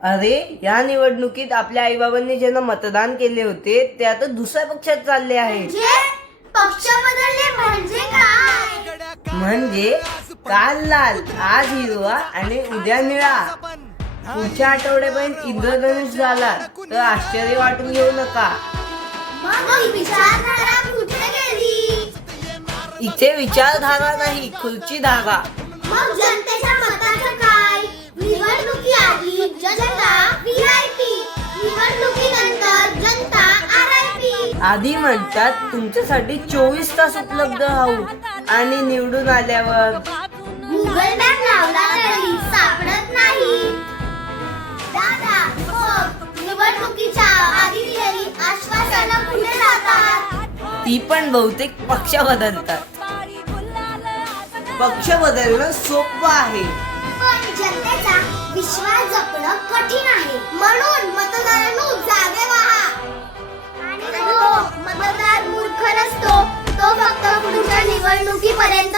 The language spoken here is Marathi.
अरे या निवडणुकीत आपल्या आईबाबांनी ज्यांना मतदान केले होते ते आता दुसऱ्या पक्षात चालले आहेत. पक्ष बदलले म्हणजे काय? म्हणजे काल लाल आज हिरवा आणि उद्या निळा. पुढच्या आठवड्यापर्यंत इंद्रधनुष झाला तर आश्चर्य वाटून घेऊ नका. मग विचारधारा कुठे गेली? इथे विचारधारा नाही, खुर्ची धारा. मग जनतेच्या मताचं काय? निवडणुकीआधी जनता VIP, निवडणुकीनंतर जनता RIP. आधी म्हणतात तुमच्यासाठी 24 तास उपलब्ध राहू आणि निवडून आल्यावर गुगल मॅप लावला तरी सापडत नाही. दादा, मग निवडणुकीच्या आधी दिलेली आश्वासनं कुठे जातात? ती पण बहुतेक पक्ष बदलतात. पक्ष बदलणं सोपं आहे, पण जनतेचा विश्वास जपणं कठीण आहे. म्हणून मतदारांनो जागे व्हा. आणि हो, मतदार मूर्ख नसतो, तो फक्त पुढच्या निवडणुकीपर्यंत